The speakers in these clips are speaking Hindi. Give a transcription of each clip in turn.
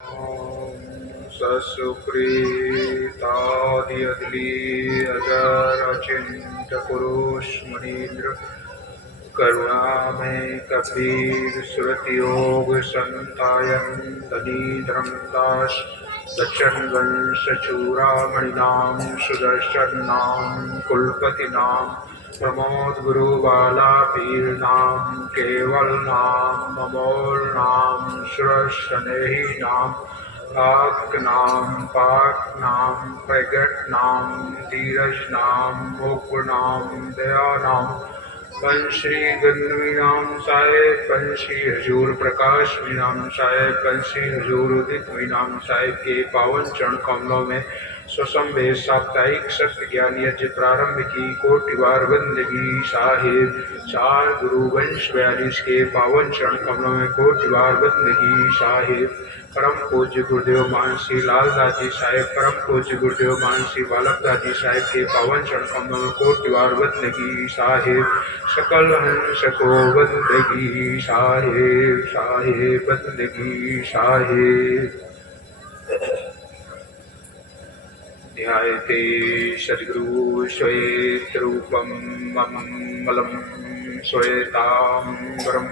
ससुप्रीतादियदली अजर अचिंत पुरुष मनीन्द्र करुणामय कबीर सुरति योग संतायन दनीधरम दास दक्षिण वंश चूड़ामणि नाम सुदर्शन नाम कुलपति नाम प्रमोद गुरु बाला पीर नाम केवल नाम अमोल नाम सुरस्नेही नाम पाक नाम प्रगट नाम धीरज नाम उग्र नाम दया नाम पंश्री गंधवी नाम साहेब पंश्री हजूर प्रकाश में नाम साहेब पंश्री हजूर उदित में नाम साहेब के पावन चरण कमलों में स्वसंभे साप्ताहिक सत्य ज्ञान यज्ञ प्रारंभ की कोटि बार बंदगी साहेब चार गुरु वंश 42 के पावन चरण कमलों में कोटि बार बंदगी साहेब परम पूज्य गुरुदेव मानसी लाल दादी साहेब परम पूज्य गुरुदेव मानसी बालक दादी साहेब के पावन चरण कमलों में कोटि बार बंदगी साहेब सकल हंस को बंदगी साहेब साहेब बंदगी साहेब। ध्यायते सद्गुरु श्वेत रूपम ममलम श्वेतांबरम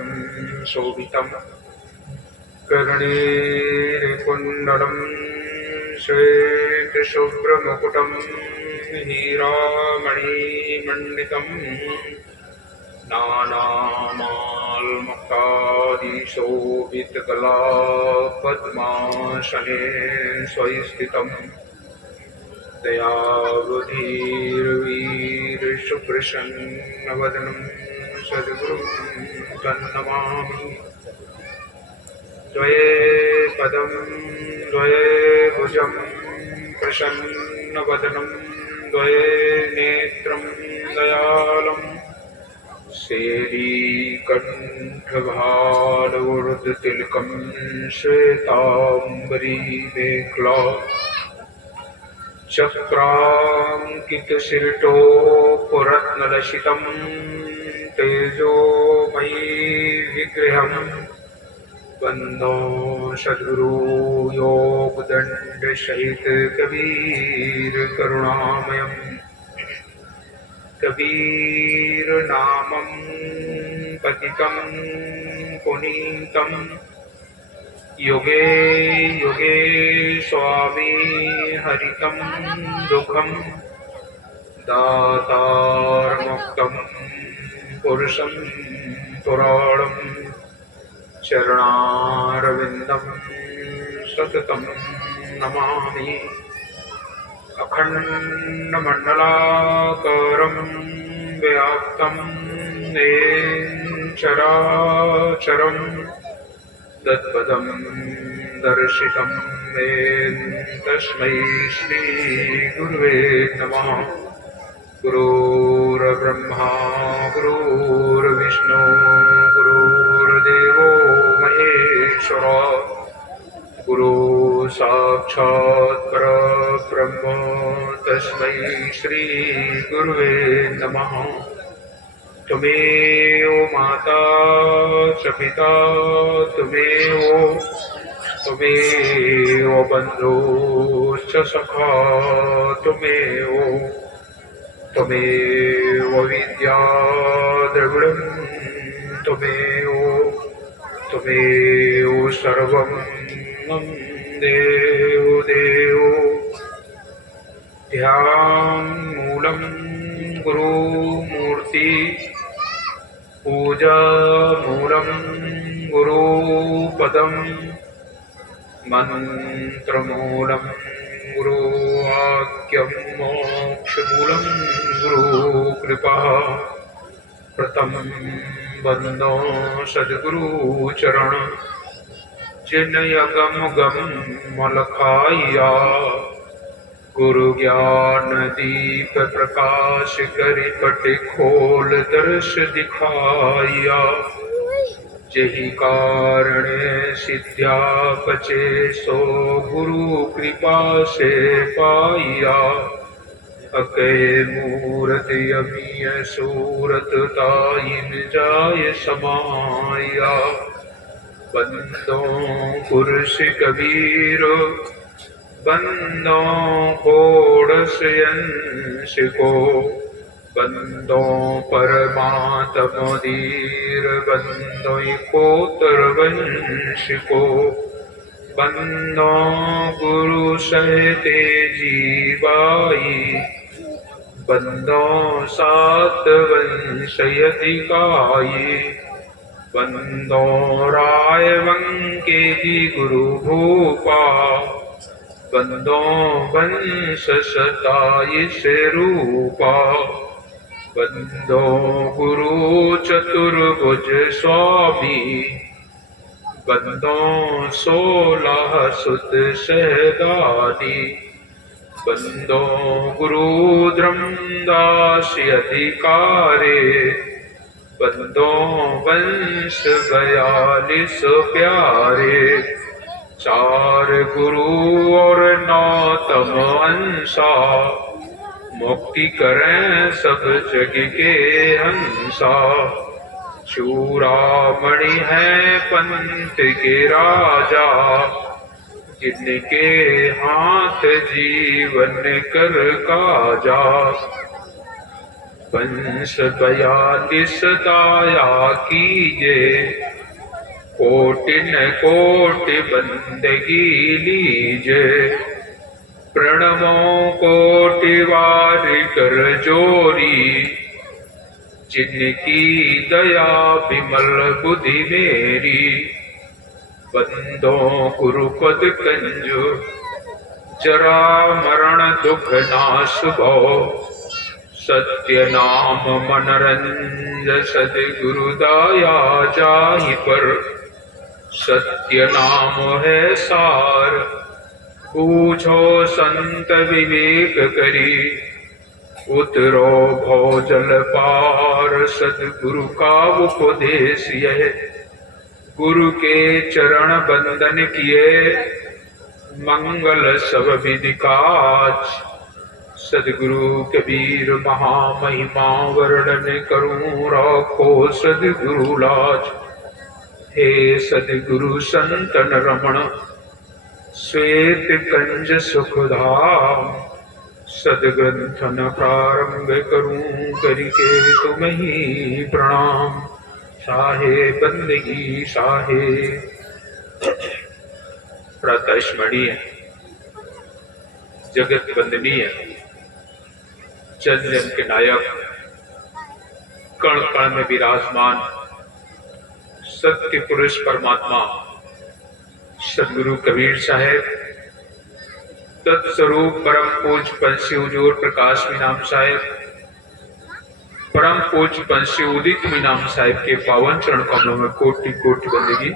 शोभितम कर्णेरकुण्डलं श्वेत शुभ्रमुकुटं हीरामणिमण्डितं नानामालमकादिशोभितकला पद्मासने स्वस्थितं दयावधीर्वीरशुप्रसन्नवदनं सद्गुरुं तन्नमामि। द्वये पदं द्वये भुजं प्रसन्नवदनं द्वये नेत्रं दयालं सेलीकण्ठभालवृद्धतिलकं श्वेताम्बरी मेखला चक्राङ्कितशिरटोपरत्नलसितं तेजोमयी विग्रहम् वंदो सद्गुरु योगदंड सहित कबीर करुणामयम कबीर नामं पतितं पुनीतं युगे युगे स्वामी हरितं दुःखं दातारमुक्तं पुरुषं पुराणं चरणारविंदं सततं नमामि। अखण्डमण्डलाकारं व्याप्तं येन चराचरं तत्पदं दर्शितं येन तस्मै श्रीगुरुवे नमः। गुरुर्ब्रह्मा गुरुर्विष्णु गुरुर्देवो महेश्वरा गुरु साक्षात् परब्रह्म तस्मै श्री गुरुवे नमः। त्वमेव माता च पिता त्वमेव बन्धुश्च सखा त्वमेव विद्या द्रविणं त्वमेव सर्वं मम देव देव। ध्यानमूलं गुरुमूर्ति पूजामूलं गुरुपदं मन्त्रमूलं गुरुवाक्यं मोक्षमूलं गुरुकृपा। प्रथमं वन्दो सद्गुरुचरण जिनयगम गम मलखाइया गुरु ज्ञान दीप प्रकाश करि पट खोल दर्श दिखाइया। जही कारण सिद्ध्या पचे सो गुरु कृपा से पाइया। अके मूरत यमीय सूरत ताइन जाय समाया। बंदो पुरुष कबीर बंदो खोड़स यंश को बंदो परमात्म धीर बंदो कोतर वंश को बंदो गुरु सहते जीवाई बंदो सात वंश अधिकाई बंदो राय वंकेदी गुरु भूपा बंदो वंश सताईस रूपा बंदो गुरु चतुर्भुज स्वामी बंदो 16 सुत सहदानी बंदो गुरु धर्मदास अधिकारे बंदो वंश 42 प्यारे 4 गुरु और 9 तम अंसा मुक्ति करें सब जग के हंसा चूड़ामणि है पंथ के राजा जिनके हाथ जीवन कर काजा वंश 42 दाया कीजे कोटिन कोटि बंदगी लीजे प्रणमो कोटि वार कर जोरी जिनकी दया विमल बुद्धि मेरी बंदो गुरुपद कंजु जरा मरण दुख नाश भव सत्य नाम मनरंज सदगुरु दाया जाहि पर सत्य नाम है सार पूछो संत विवेक करी उतरो भव जल पार सदगुरु का उपदेश यह गुरु के चरण बंदन किए मंगल सब विधि काज सदगुरु कबीर महामहिमा वर्णन करूं राखो सदगुरु लाज हे सदगुरु संतन रमण श्वेत कंज सुखधाम सदग्रंथन प्रारंभ करूं करके तुम्हें प्रणाम साहे बंदगी साहे प्रातस्मरणीय जगत वंदनीय जन जन के नायक कण कण में विराजमान सत्य पुरुष परमात्मा सदगुरु कबीर साहेब तत्स्वरूप परम पूज्य पंछी हुजूर प्रकाश मीनाम साहेब परम पूज्य पंछी उदित मीनाम साहेब के पावन चरण कमलों में कोटि कोटि बंदगी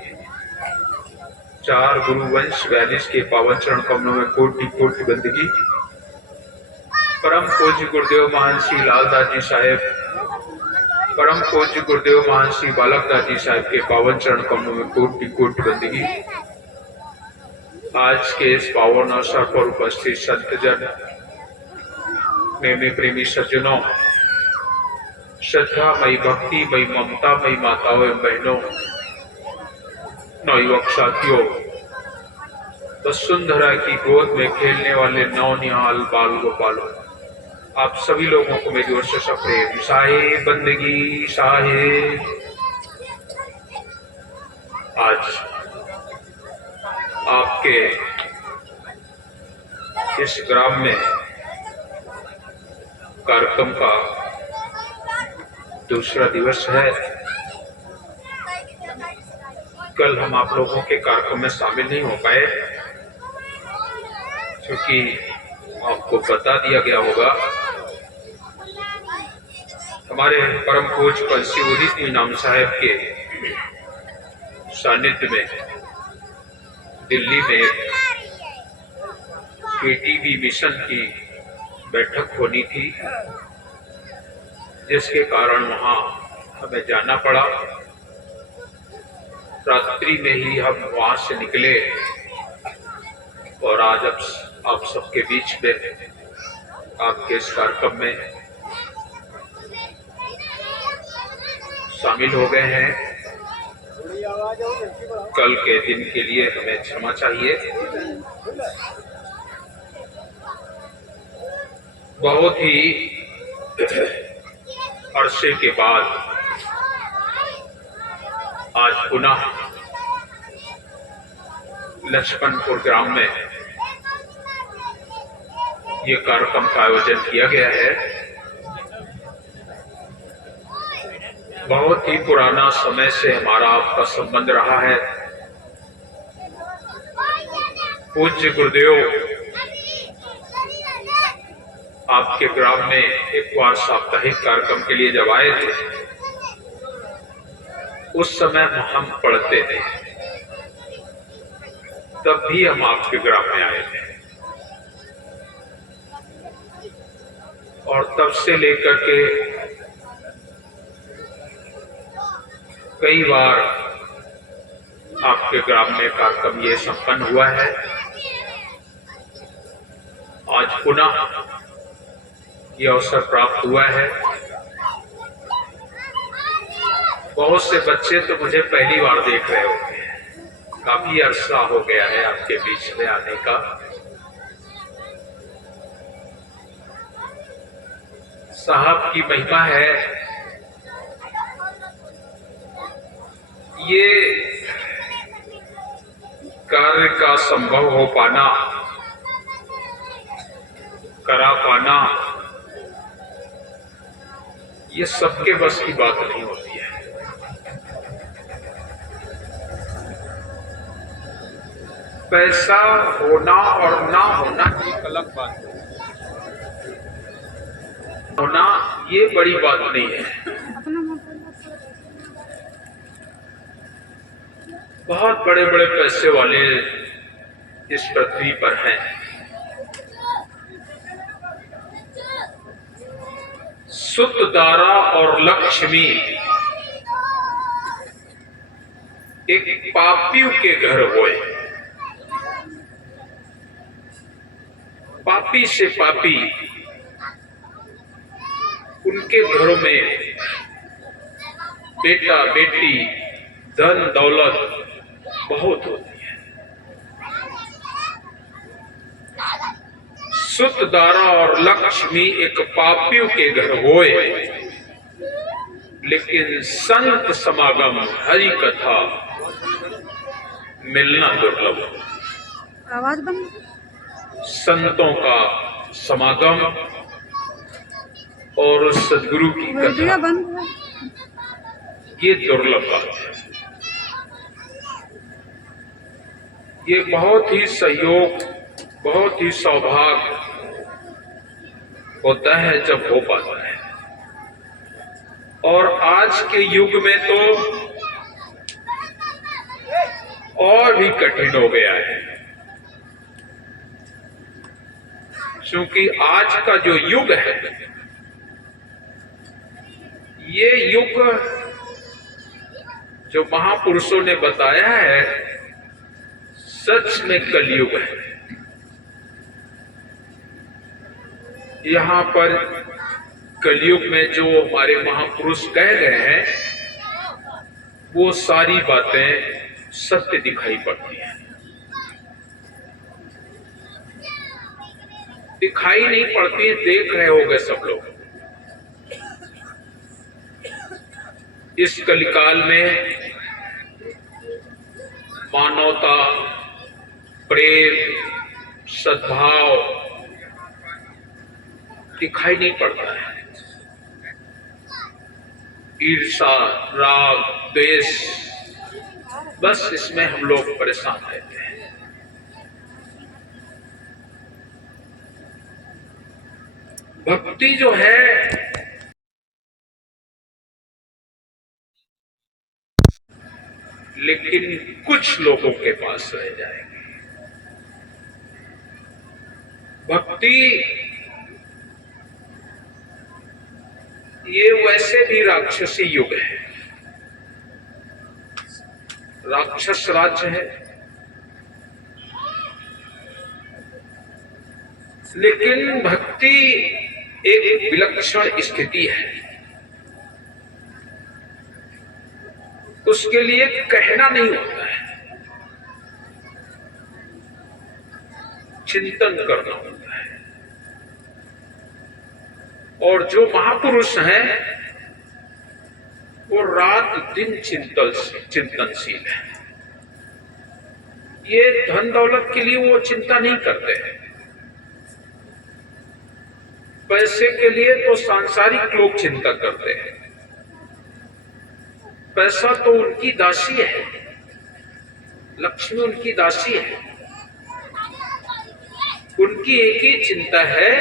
4 गुरु वंश 42 के पावन चरण कमलों में कोटि कोटि बंदगी परम पूज्य गुरुदेव महर्षि लालदास जी साहेब परम पूज्य गुरुदेव महर्षि बालकदास जी साहेब के पावन चरण कमलों में कोटि कोटि बंदगी आज के इस पावन अवसर पर उपस्थित संतजन प्रेमी प्रेमी सज्जनों श्रद्धामयी भक्तिमयी ममतामयी माताओं एवं बहनों नवयुवक साथियों वसुंधरा की गोद में खेलने वाले नौनिहाल बाल गोपालों आप सभी लोगों को मेरी ओर से सप्रेम साहे बंदगी साहे। आज आपके इस ग्राम में कार्यक्रम का दूसरा दिवस है। कल हम आप लोगों के कार्यक्रम में शामिल नहीं हो पाए क्योंकि आपको बता दिया गया होगा हमारे परम पूज्य पंछी उदित मीनाम साहेब के सानिध्य में दिल्ली में केटीवी मिशन की बैठक होनी थी जिसके कारण वहां हमें जाना पड़ा। रात्रि में ही हम वहां से निकले और आज आप सबके बीच में आपके इस कार्यक्रम में शामिल हो गए हैं। कल के दिन के लिए हमें क्षमा चाहिए। बहुत ही अरसे के बाद आज पुनः लक्ष्मणपुर ग्राम में ये कार्यक्रम का आयोजन किया गया है। बहुत ही पुराना समय से हमारा आपका संबंध रहा है। पूज्य गुरुदेव आपके ग्राम में एक बार साप्ताहिक कार्यक्रम के लिए जब आए थे, उस समय हम पढ़ते थे, तब भी हम आपके ग्राम में आए थे और तब से लेकर के कई बार आपके ग्राम में कार्यक्रम ये संपन्न हुआ है। आज पुनः ये अवसर प्राप्त हुआ है। बहुत से बच्चे तो मुझे पहली बार देख रहे होंगे, काफी अरसा हो गया है आपके बीच में आने का। साहब की महिमा है, ये कार्य का संभव हो पाना, करा पाना, ये सबके बस की बात नहीं होती है। पैसा होना और ना होना एक अलग बात है। होना ये बड़ी बात नहीं है। बहुत बड़े बड़े पैसे वाले इस पृथ्वी पर हैं। सुतदारा और लक्ष्मी एक पापियों के घर होए। पापी से पापी, उनके घरों में बेटा बेटी, धन दौलत बहुत होती है। सुतदारा और लक्ष्मी एक पापियों के घर होए, लेकिन संत समागम हरि कथा मिलना दुर्लभ। आवाज बंद। संतों का समागम और सदगुरु की कथा बंद है। ये दुर्लभ बात है। ये बहुत ही सहयोग, बहुत ही सौभाग्य होता है जब हो पाता है। और आज के युग में तो और भी कठिन हो गया है, क्योंकि आज का जो युग है, ये युग जो महापुरुषों ने बताया है, सच में कलयुग है। यहाँ पर कलयुग में जो हमारे महापुरुष कह गए हैं, वो सारी बातें सत्य दिखाई पड़ती हैं। दिखाई नहीं पड़ती है, देख रहे होंगे सब लोग। इस कलिकाल में मानवता, प्रेम, सद्भाव दिखाई नहीं पड़ता है। ईर्षा, राग, द्वेष, बस इसमें हम लोग परेशान रहते हैं। भक्ति जो है, लेकिन कुछ लोगों के पास रह जाएगी। भक्ति ये वैसे भी राक्षसी युग है, राक्षस राज्य है, लेकिन भक्ति एक विलक्षण स्थिति है। उस उसके लिए कहना नहीं होता है, चिंतन करना होता है। और जो महापुरुष हैं वो रात दिन चिंतनशील है। ये धन दौलत के लिए वो चिंता नहीं करते हैं। पैसे के लिए तो सांसारिक लोग चिंता करते हैं। पैसा तो उनकी दासी है, लक्ष्मी उनकी दासी है। उनकी एक ही चिंता है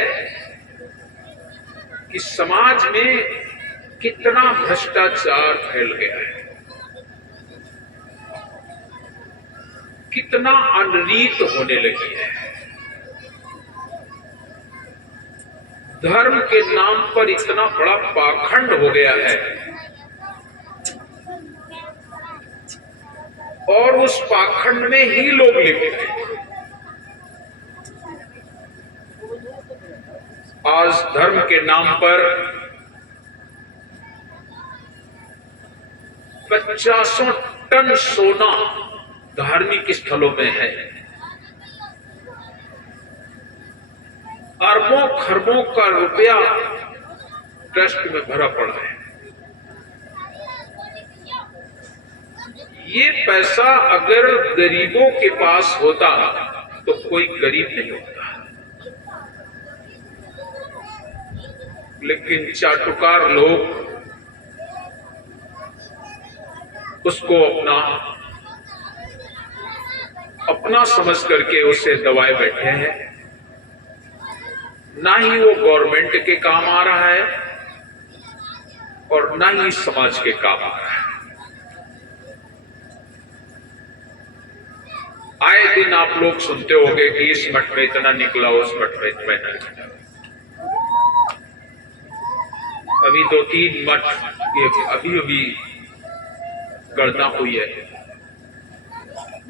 कि समाज में कितना भ्रष्टाचार फैल गया है, कितना अनरीत होने लगी है। धर्म के नाम पर इतना बड़ा पाखंड हो गया है और उस पाखंड में ही लोग लिप्त हैं। आज धर्म के नाम पर 50 टन सोना धार्मिक स्थलों में है। अरबों खरबों का रुपया ट्रस्ट में भरा पड़ा है। ये पैसा अगर गरीबों के पास होता तो कोई गरीब नहीं होता, लेकिन चाटुकार लोग उसको अपना समझ करके उसे दबाए बैठे हैं। ना ही वो गवर्नमेंट के काम आ रहा है और ना ही समाज के काम आ रहा है। आए दिन आप लोग सुनते होंगे कि इस मठ में इतना निकला, उस मठ में इतना निकला। अभी 2-3 मठ अभी गणना हुई है।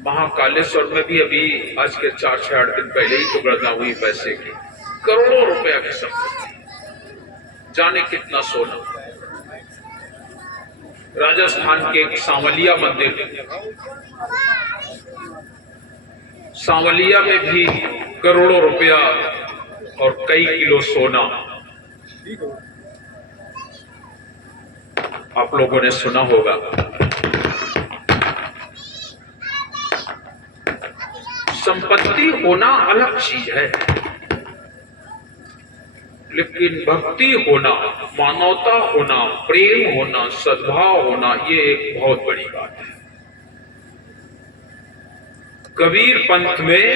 महाकालेश्वर में भी अभी आज के 4-6-8 दिन पहले ही तो गणना हुई पैसे की। करोड़ों रुपया की संपत्ति, जाने कितना सोना। राजस्थान के एक सांवलिया मंदिर, सांवलिया में भी करोड़ों रुपया और कई किलो सोना आप लोगों ने सुना होगा। संपत्ति होना अलग चीज है, लेकिन भक्ति होना, मानवता होना, प्रेम होना, सद्भाव होना, ये एक बहुत बड़ी बात है। कबीर पंथ में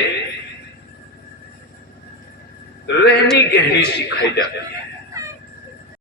रहनी गहनी सिखाई जाती है।